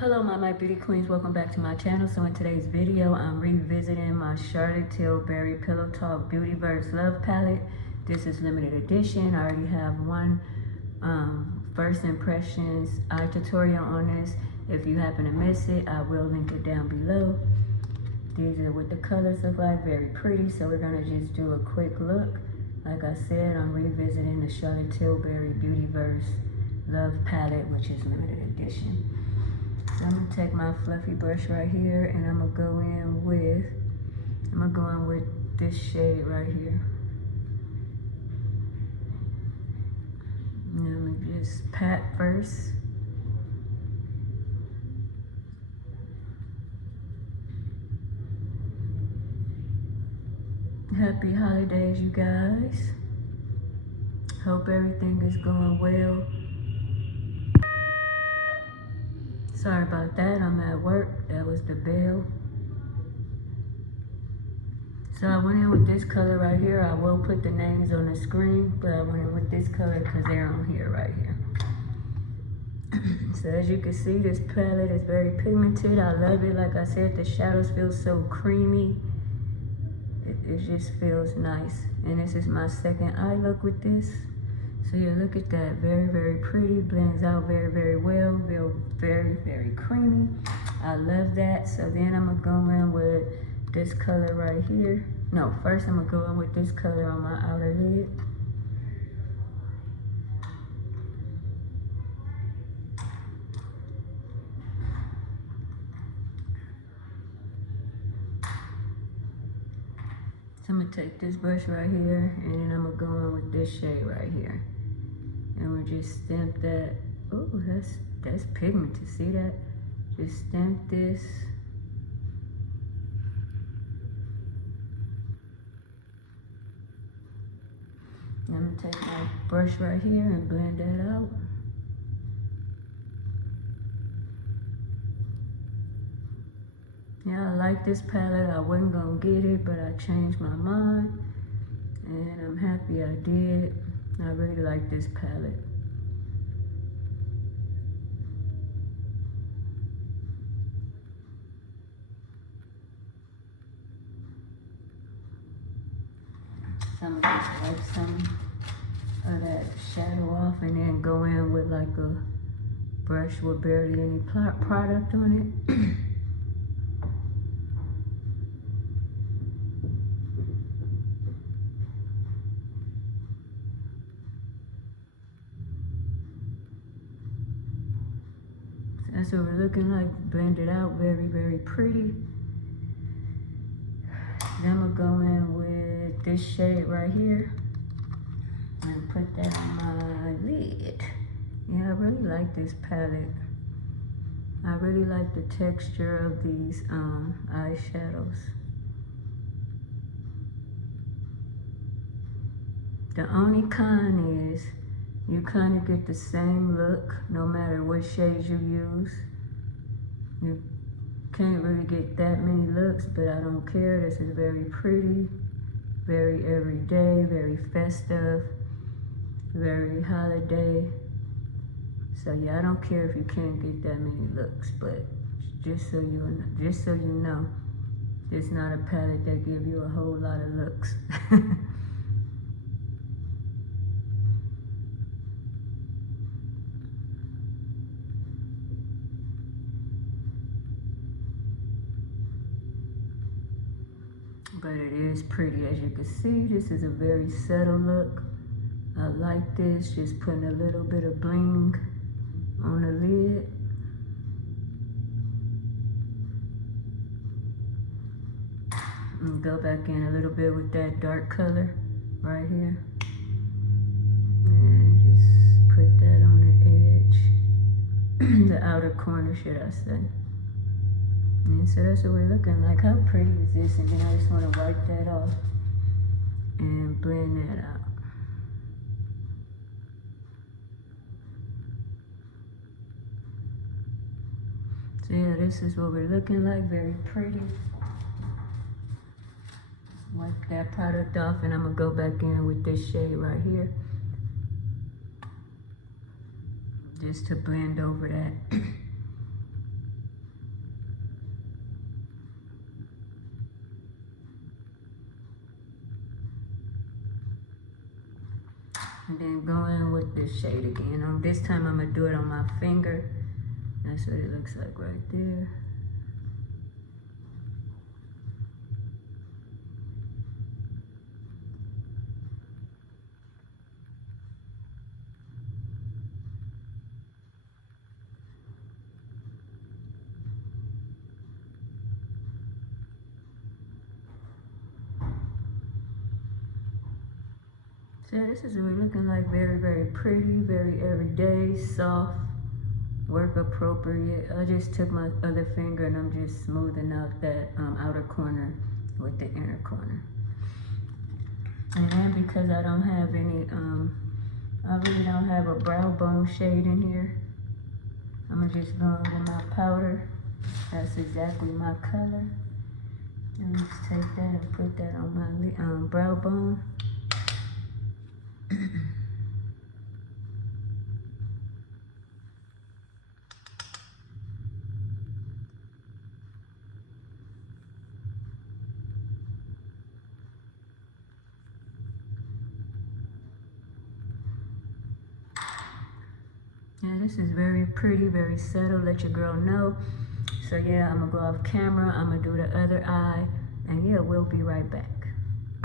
Hello my beauty queens, welcome back to my channel. So in today's video I'm revisiting my Charlotte Tilbury Pillow Talk Beautyverse Love Palette. This is limited edition. I already have one first impressions eye tutorial on this. If you happen to miss it, I will link it down below. These are what the colors look like, very pretty. So we're gonna just do a quick look. Like I said, I'm revisiting the Charlotte Tilbury Beautyverse Love Palette, which is limited edition. So I'm gonna take my fluffy brush right here and I'm gonna go in with this shade right here. And I'm gonna just pat first. Happy holidays, you guys. Hope everything is going well. Sorry about that, I'm at work. That was the bell. So I went in with this color right here. I will put the names on the screen, but I went in with this color because they're on here right here. So as you can see, this palette is very pigmented. I love it. Like I said, the shadows feel so creamy. It just feels nice. And this is my second eye look with this. So you look at that, very, very pretty, blends out very, very well, feel very, very creamy. I love that. So then I'm gonna go in with this color right here. No, first I'm gonna go in with this color on my outer lid. So I'm gonna take this brush right here and then I'm gonna go in with this shade right here. And we'll just stamp that. Oh, that's pigmented. See that? Just stamp this. And I'm gonna take my brush right here and blend that out. Yeah, I like this palette. I wasn't gonna get it, but I changed my mind. And I'm happy I did. I really like this palette. So I'm gonna just wipe some of that shadow off and then go in with like a brush with barely any product on it. That's what we're looking like, blended out, very, very pretty. Then I'm gonna go in with this shade right here and put that on my lid. Yeah, I really like this palette. I really like the texture of these eyeshadows. The only con is you kind of get the same look no matter what shades you use. You can't really get that many looks, but I don't care. This is very pretty, very everyday, very festive, very holiday. So yeah, I don't care if you can't get that many looks, but just so you know, it's not a palette that gives you a whole lot of looks. But it is pretty. As you can see, this is a very subtle look. I like this, just putting a little bit of bling on the lid. And go back in a little bit with that dark color right here. And just put that on the edge. The outer corner, should I say. And so that's what we're looking like. How pretty is this? And then I just want to wipe that off and blend that out. So yeah, this is what we're looking like. Very pretty. Wipe that product off and I'm going to go back in with this shade right here. Just to blend over that. And then go in with this shade again. This time I'm gonna do it on my finger. That's what it looks like right there. So this is really looking like very, very pretty, very everyday, soft, work appropriate. I just took my other finger and I'm just smoothing out that outer corner with the inner corner. And then because I don't have any, I really don't have a brow bone shade in here, I'm gonna just go with my powder. That's exactly my color. And just take that and put that on my brow bone. Yeah, this is very pretty, very subtle. Let your girl know. So yeah, I'm gonna go off camera. I'm gonna do the other eye, and yeah, we'll be right back.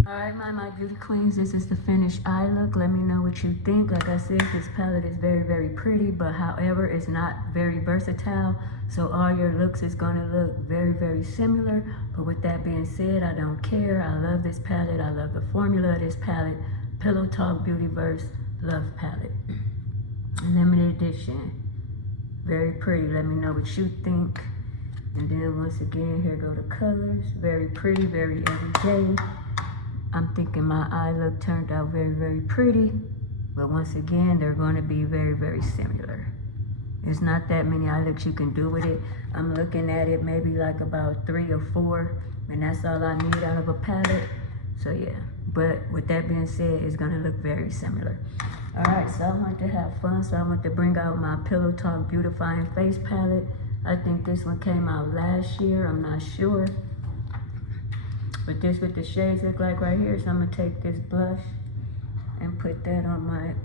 All right, my beauty queens, this is the finished eye look. Let me know what you think. Like I said, this palette is very, very pretty, but however, it's not very versatile. So all your looks is gonna look very, very similar. But with that being said, I don't care. I love this palette. I love the formula of this palette. Pillow Talk Beautyverse Love Palette. Limited edition. Very pretty. Let me know what you think. And then once again, here go the colors. Very pretty, very everyday. I'm thinking my eye look turned out very, very pretty, but once again, they're going to be very, very similar. There's not that many eye looks you can do with it. I'm looking at it maybe like about 3 or 4, and that's all I need out of a palette. So yeah, but with that being said, it's going to look very similar. All right, so I want to have fun, so I want to bring out my Pillow Talk Beautifying Face Palette. I think this one came out last year, I'm not sure. But this what the shades look like right here. So I'm gonna take this blush and put that on my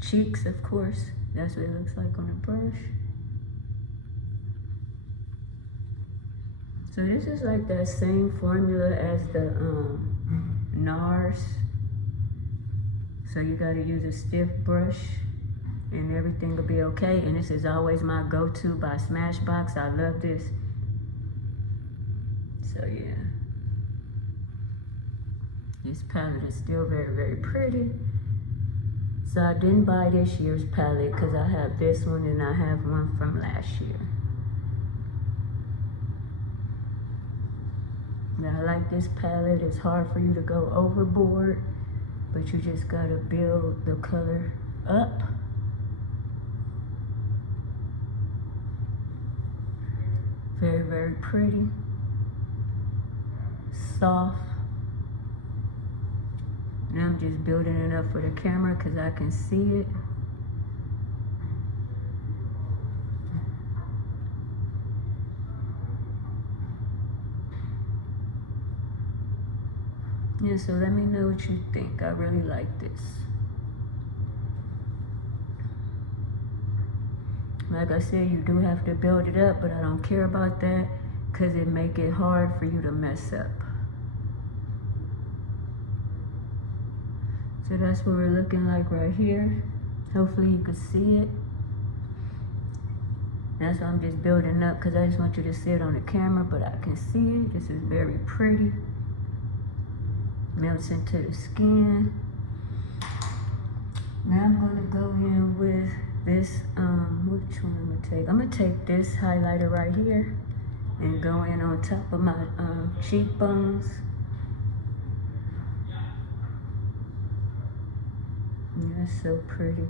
cheeks, of course. That's what it looks like on the brush. So this is like that same formula as the NARS. So you gotta use a stiff brush and everything will be okay. And this is always my go-to by Smashbox. I love this. So yeah, this palette is still very, very pretty. So I didn't buy this year's palette because I have this one and I have one from last year. Now I like this palette. It's hard for you to go overboard, but you just gotta build the color up. Very, very pretty. Soft. And I'm just building it up for the camera because I can see it. Yeah, so let me know what you think. I really like this. Like I said, you do have to build it up, but I don't care about that because it make it hard for you to mess up. So that's what we're looking like right here. Hopefully you can see it. That's why I'm just building up because I just want you to see it on the camera, but I can see it. This is very pretty. Melts into the skin. Now I'm gonna go in with this, which one I'm gonna take? I'm gonna take this highlighter right here and go in on top of my cheekbones. Yeah, that's so pretty.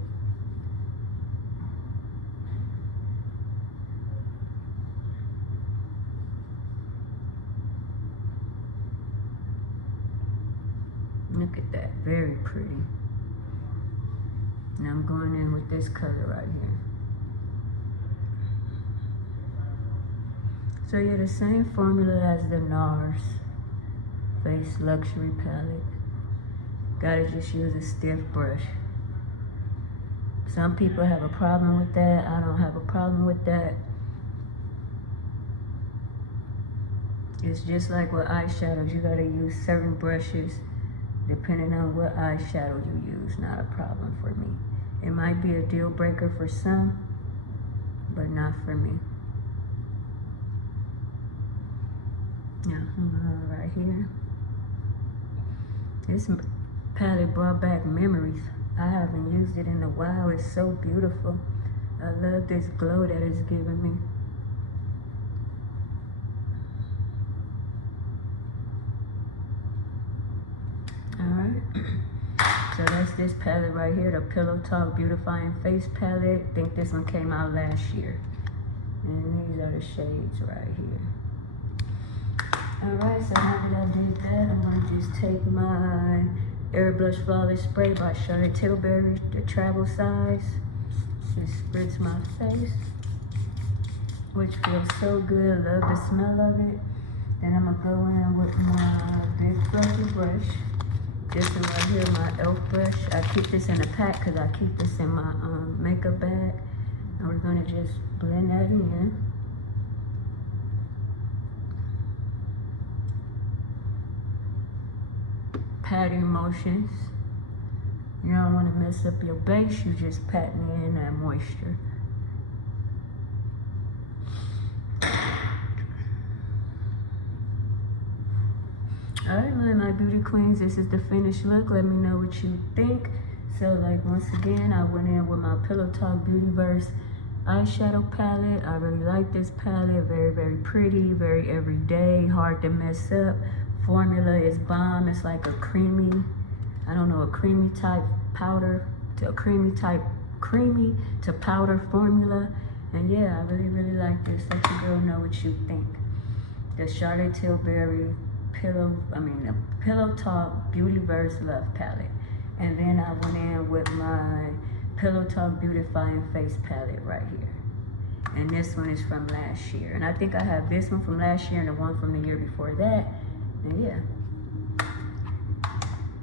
Look at that, very pretty. Now I'm going in with this color right here. So yeah, the same formula as the NARS Face Luxury Palette. Gotta just use a stiff brush. Some people have a problem with that. I don't have a problem with that. It's just like with eyeshadows. You gotta use certain brushes depending on what eyeshadow you use. Not a problem for me. It might be a deal breaker for some, but not for me. Now, right here. This palette brought back memories. I haven't used it in a while. It's so beautiful. I love this glow that it's giving me. Alright. So that's this palette right here, the Pillow Talk Beautifying Face Palette. I think this one came out last year. And these are the shades right here. Alright, so now that I did that, I'm going to just take my Airbrush Flawless Spray by Charlotte Tilbury, the travel size. Just spritz my face, which feels so good. Love the smell of it. Then I'm going to go in with my big fluffy brush. This one right here, my e.l.f. brush. I keep this in a pack because I keep this in my makeup bag. And we're going to just blend that in. Patting motions. You don't want to mess up your base, you just patting in that moisture. Alright, my beauty queens, this is the finished look. Let me know what you think. So, like, once again, I went in with my Pillow Talk Beautyverse eyeshadow palette. I really like this palette. Very, very pretty, very everyday, hard to mess up. Formula is bomb. It's like a creamy, I don't know, a creamy type powder to a creamy to powder formula. And yeah, I really, really like this. Let your girl know what you think. The Charlotte Tilbury Pillow Talk Beautyverse Love Palette. And then I went in with my Pillow Talk Beautifying Face Palette right here. And this one is from last year. And I think I have this one from last year and the one from the year before that. And yeah,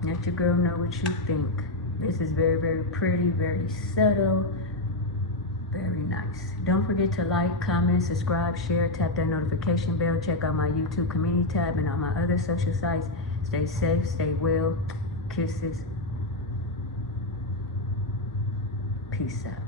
let your girl know what you think. This is very, very pretty, very subtle, very nice. Don't forget to like, comment, subscribe, share, tap that notification bell. Check out my YouTube community tab and on my other social sites. Stay safe, stay well. Kisses. Peace out.